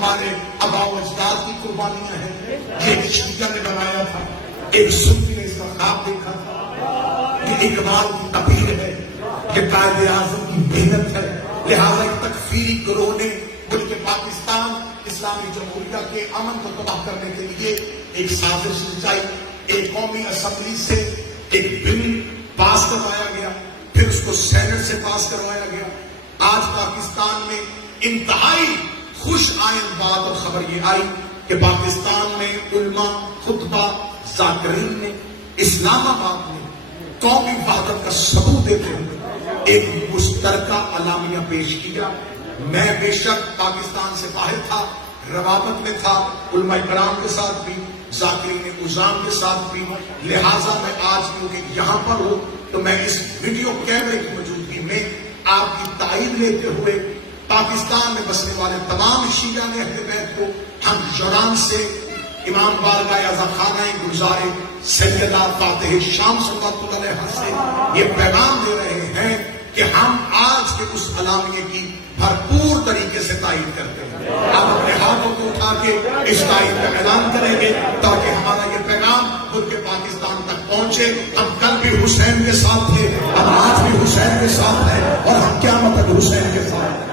ہمارے آباء و اجداد کی قربانیاں ہیں. یہ ایک شیعہ نے بنایا تھا, ایک سنی نے اس کا خواب دیکھا تھا. یہ اقبال کی تعبیر ہے, یہ قائد اعظم کی محنت ہے. لہٰذا ایک تکفیری گروہ نے ملک پاکستان اسلامی جمہوریہ کے امن کو تباہ کرنے کے لیے ایک سازش رچائی. ایک قومی اسمبلی سے ایک بل پاس کروایا گیا, پھر اس کو سینٹ سے پاس کروایا گیا. آج پاکستان میں انتہائی خوش آئند بات اور خبر یہ آئی کہ پاکستان میں علماء, خطبہ, ذاکرین نے اسلام آباد میں قومی وحدت کا ثبوت دیتے ہوئے ایک مشترکہ اعلامیہ پیش کیا. میں بے شک پاکستان سے باہر تھا, روابط میں تھا, علماء کرام کے ساتھ بھی, ذاکرین عظام کے ساتھ بھی. لہٰذا میں آج کیونکہ یہاں پر ہوں تو میں اس ویڈیو کیمرے کی موجودگی میں آپ کی تائید لیتے ہوئے پاکستان میں بسنے والے تمام شیعہ اہل بیت کو ہم جوران سے امام بارگاہ اعظم خانہ گلزار سیدہ فاتح شام صلی اللہ علیہ وسلم سے یہ پیغام دے رہے ہیں کہ ہم آج کے اس اعلامیے کی بھرپور طریقے سے تائید کرتے ہیں. ہم اپنے ہاتھوں کو اٹھا کے اس تائید کا اعلان کریں گے تاکہ ہمارا یہ پیغام ملک پاکستان تک پہنچے. ہم کل بھی حسین کے ساتھ تھے, ہم آج بھی حسین کے ساتھ ہیں, اور ہم قیامت تک حسین کے ساتھ ہیں.